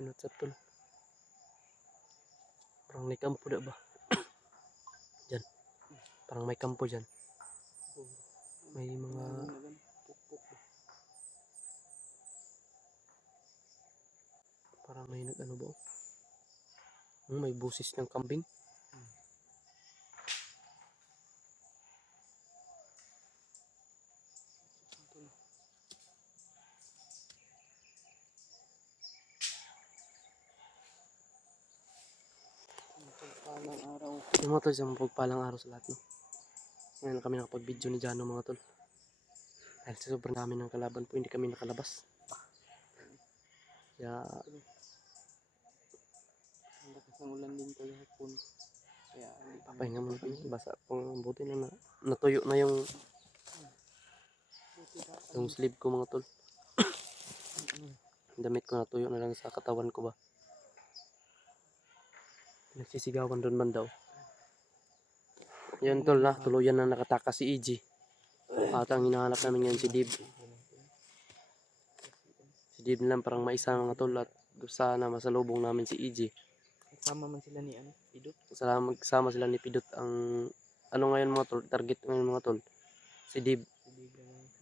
Ano sa tol? Parang may kampo na ba? Diyan. Parang may kampo dyan. May mga... Parang may nag-ano ba? May busis ng kambing. Pagpalang araw. Yung mga tol, isang pagpalang araw sa lahat, no? Ngayon kami nakapag-video ni Jano, mga tol. Dahil sa sobrang dami ng kalaban po, hindi kami nakalabas. Kaya... Ang lakas ng ulan din kahapon. Kaya hindi kami Papahinga muna kami. Basa pang buti na natuyo na yung sleeve ko, mga tol. Damit ko natuyo na lang sa katawan ko ba. Nagsisigawan doon man daw. Yan tol na, tuluyan na nakatakas si EG. At ang hinahanap namin yan si Dib. Si Dib lang parang maisa mga tol at sana masalubong namin si EG. Kasama man sila ni Pidot. Magsama sila ni Pidot ang ano ngayon mga tol, target ngayon mga tol. Si Dib.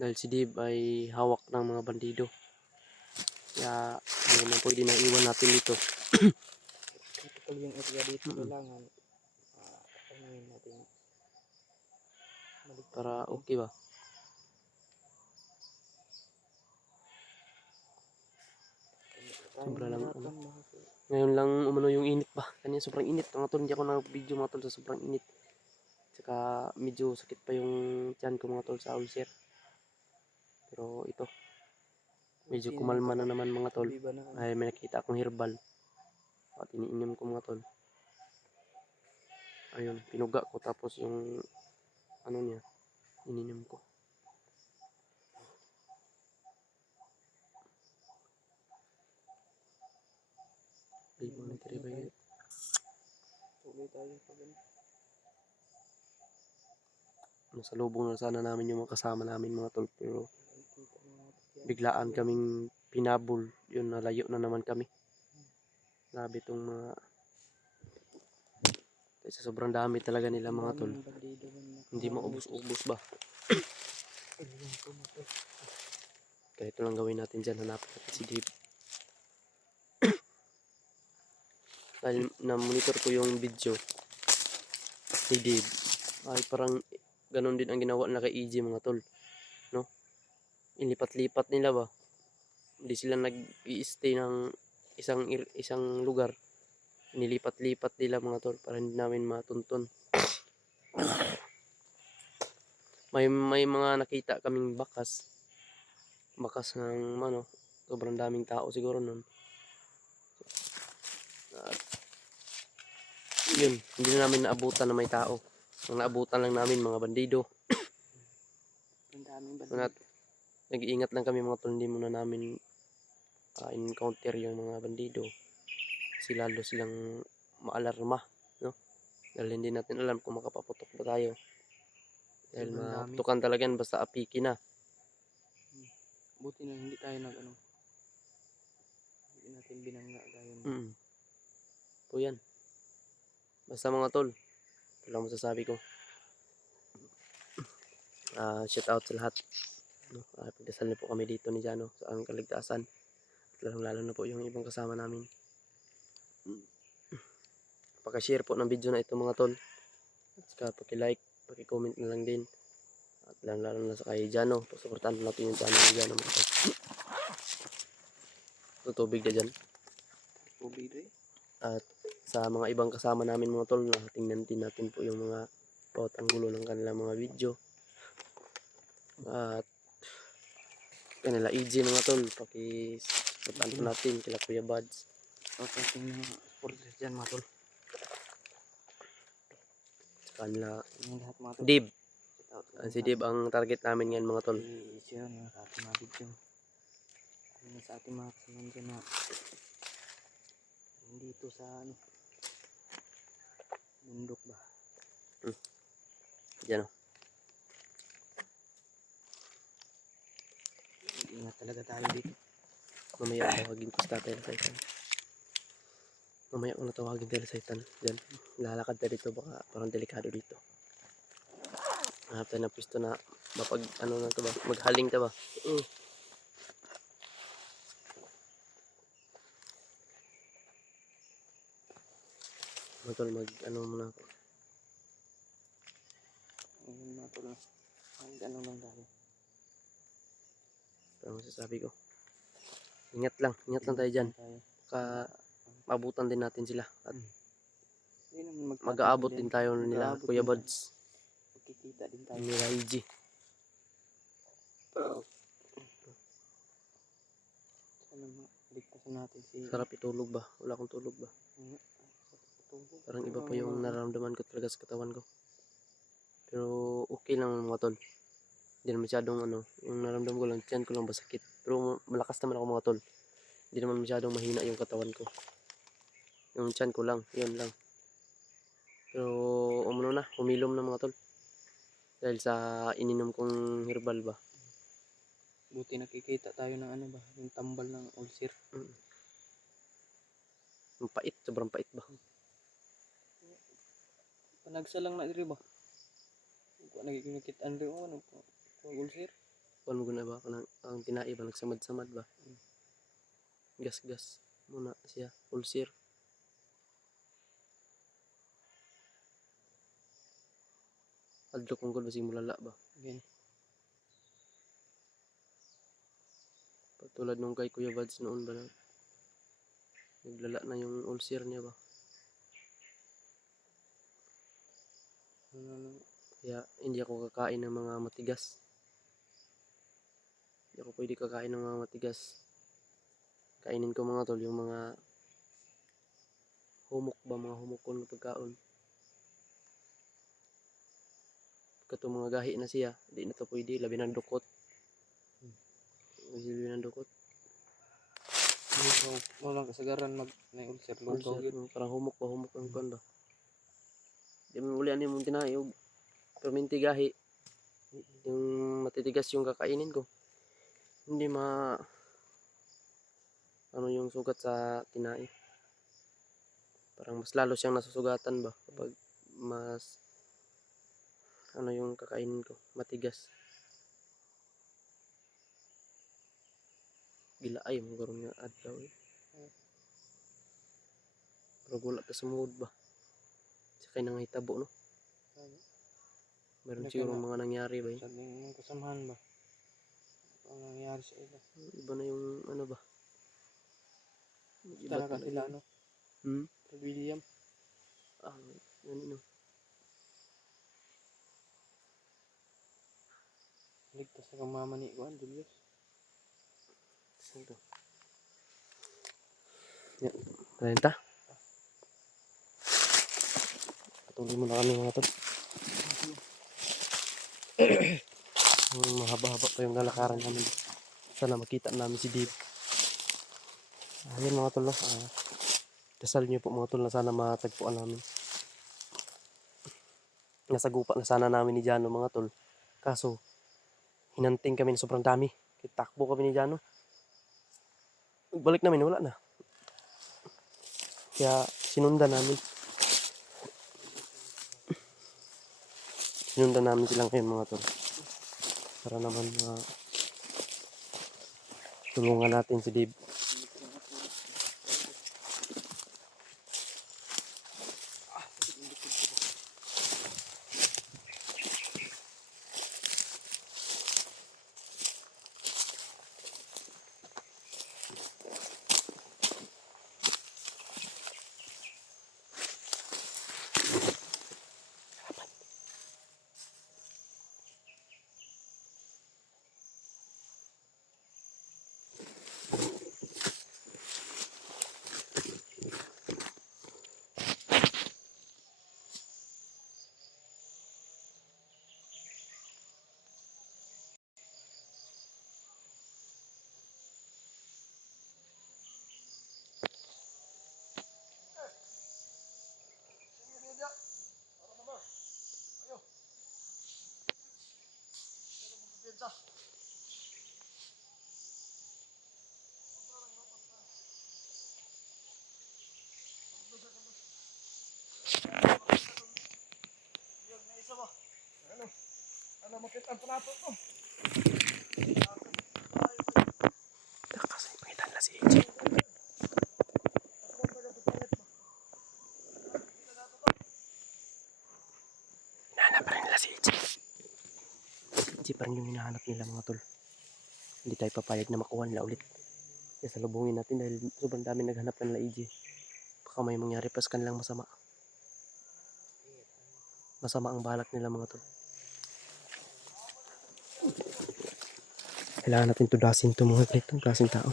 Dahil si Dib ay hawak ng mga bandido. Kaya hindi naman pwede na iwan natin dito. Ito yung area dito kailangan panayin natin. Para okay ba? Sobra lang ano. Ngayon lang umano yung init ba? Kanina sobrang init mga tol. Hindi ako nag-video mga tol sa sobrang init. Tsaka medyo sakit pa yung tiyan ko mga tol sa ulcer. Pero ito. Medyo kumalma na naman mga tol. Ay may nakita akong herbal. At iniinom ko mga tol. Ayun, pinuga ko tapos yung ano niya, ininom ko. Libo na ba yun? Tuloy tayo pa ganun. Nasalubong na sana namin yung mga kasama namin mga tol. Pero biglaan kaming pinabol. Yun, nalayo na naman kami. Grabe itong mga... Kasi sobrang dami talaga nila mga tol. Hindi maubos-ubos ba? Kaya ito lang gawin natin dyan. Hanapin natin si Dave. Dahil na-monitor ko yung video ni Dave. Ay parang ganun din ang ginawa nila kay EG mga tol. No? Ilipat-lipat nila ba? Hindi sila nag-i-stay ng isang lugar. Nilipat-lipat nila mga tol para hindi namin matuntun. May mga nakita kaming bakas ng ano, sobrang daming tao siguro nun. Yun, hindi na namin naabutan na may tao. Ang naabutan lang namin mga bandido. Nag-iingat lang kami mga tol, hindi muna namin encounter yung mga bandido. Kasi lalo silang maalarma, no? Dahil hindi natin alam kung makapaputok ba tayo. Dahil maputukan talaga yan basta apiki na. Buti na hindi tayo hindi natin binangga gayon. Po yan. Basta mga tol, ito lang masasabi ko. Shout out sa lahat. No? Pagdasal na po kami dito ni Jano sa aming kaligtasan. At lalo na po yung ibang kasama namin. Paka-share po ng video na ito mga tol. At saka paki-like, paki-comment na lang din. At lalo na sa kay Jano. Pasuportahan natin yung channel ni Jano mga tol. Tubig na dyan. Tubig rin. At sa mga ibang kasama namin mga tol, tingnan din natin po yung mga bawat anggulo ng kanilang mga video. At kanila EG mga tol, paki-supportan po natin kila Kuya Buds. Okay, tingnan mga supporters dyan mga tol. Kanila Dib. Si Dib ang target namin ngayon mga tol. I-share nyo sa ating mga video. Sa ating mga kasalan dyan na dito sa bundok ba? Diyan o. Ingat talaga tayo dito. Mamaya tawagin ko sa tatay na tayo. Mamaya ko natawagin tayo sa itan. Diyan. Lalakad tayo dito. Baka parang delikado dito. Hanap tayo ng pwesto na mapag ano na to ba? Maghaling ta ba? Matol mag ano muna ako. Ayun mga tol. Ano lang tayo. Parang masasabi ko. Ingat lang tayo dyan. Tayo. Mabutan din natin sila. At Hindi naman mag-aabot din tayo nila Mag-aabot Kuya din Buds. Magkikita din tayo. Nila IG. Sana maligtasan natin si... Sarap itulog ba? Wala akong tulog ba? Tulog. Parang iba pa yung nararamdaman ko talaga sa katawan ko. Pero okay lang mga tol. Hindi naman masyadong ano. Yung nararamdaman ko lang, tiyan ko lang ba sakit. Pero malakas naman ako mga tol. Hindi naman masyadong mahina yung katawan ko. Yung tiyan ko lang, yun lang. Pero umano na, humilom na mga tol. Dahil sa ininom kong herbal ba. Buti nakikita tayo ng ano ba, yung tambal ng ulcer. Ang pait, sobrang pait ba. Panagsa lang na diri ba? Kung nagikitaan rin ano po, ulcer. Kung mo na ba, ang tinai ba, nagsamad-samad ba. Gas-gas muna siya, ulcer. Adlo kong gud basing mulala ba. Again. Patulad nung kay Kuya Buds noon ba na naglala na yung ulcer niya ba. Kaya hindi ako kakain ng mga matigas. Hindi ako pwede kakain ng mga matigas. Kainin ko mga tol, yung mga humok ba, mga humukon na pagkaon. Kato mga gahi na siya, hindi na to pwede, labi ng dukot. Labi ng dukot. Walang kasagaran na ulcer. Lugaw Ulcer, yun. parang humok ba, humok ang kon ba. Di mo ulian yung tinayog. Perminti gahi. Yung matitigas yung kakainin ko. Hindi ano yung sugat sa tinai. Parang mas lalo siyang nasusugatan ba kapag mas ano yung kakainin ko, matigas. Gilaay mo garong nga adlaw eh. Pero gula ta sa mood ba. Sa kay nangahitabo no. Meron siguro mga nangyari ba yun. Sabi ng kasamahan ba? Ano nangyari sa iba? Iba na yung ano ba. Iba Talaga sila ano? William. Ano no. Ligtas na kang mama ni Juan, Julius. Saan to? Yan. Renta. Patuloy mo na kami mga tol. Mahaba-haba pa yung lalakaran namin. Sana makita namin si Dave. Ayun mga tol. Dasal niyo po mga tol na sana matagpuan namin. Nasagupa na sana namin ni Jano mga tol. Kaso, hinanting kami na sobrang dami. Takbo kami ni Jano. Balik namin, wala na. Kaya sinundan namin. Sinundan namin silang ngayon mga tol. Para naman tulungan natin si Dave. Takas ay pangitan na si AJ. Hinahanap pa rin nila si AJ. Si AJ pa rin yung hinahanap nila mga tol. Hindi tayo papayag na makuha nila ulit. Kaya salubungin natin dahil sobrang dami naghanap na nila AJ. Baka may mangyari pa sa kanilang masama. Masama ang balak nila mga tol. Kailangan natin tudasin ito mga itong klaseng tao.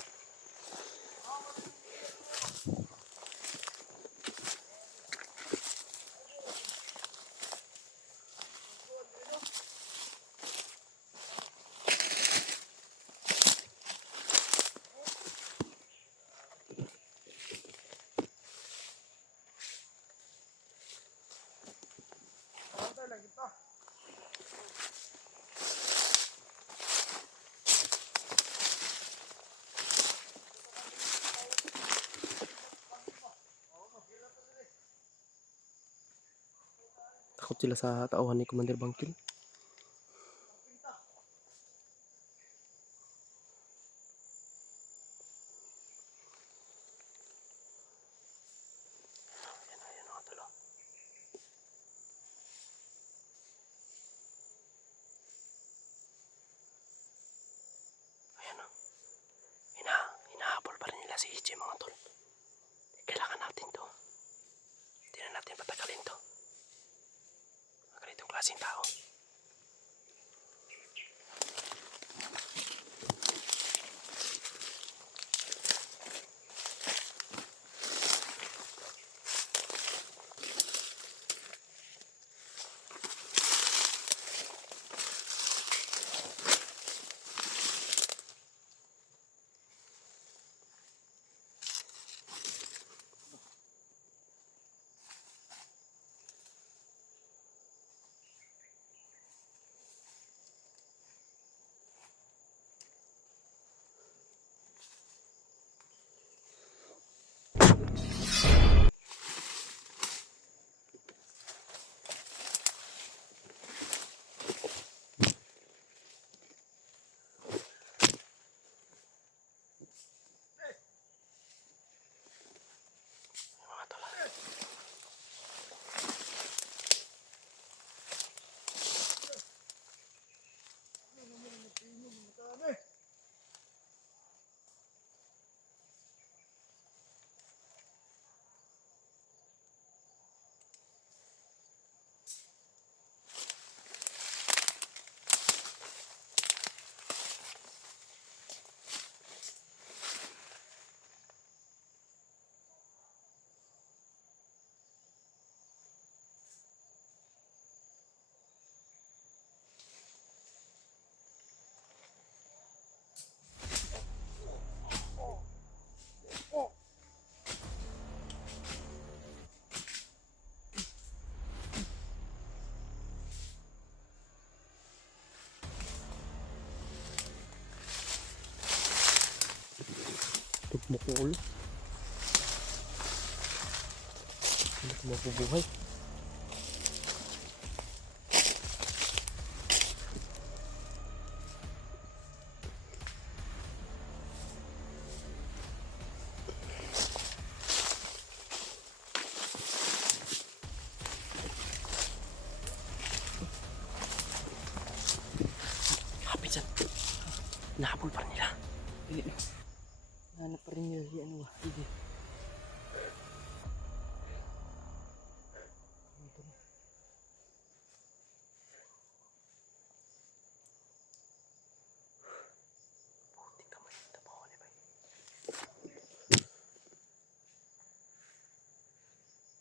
Takot sila sa tauhan ni Commander Bangkil. Ayan mga tol. Ayan o. Hinahabol pa rin nila si AJ mga tol. Kailangan natin to. Hindi na natin patagalin to. Ang ganitong klaseng tao. Mga tol. Tugmok ng ulo. Hindi ko mabubuhay. Happy dyan. Nahabol pa rin nila. Hanap pa rin nila si ano ba? Sige.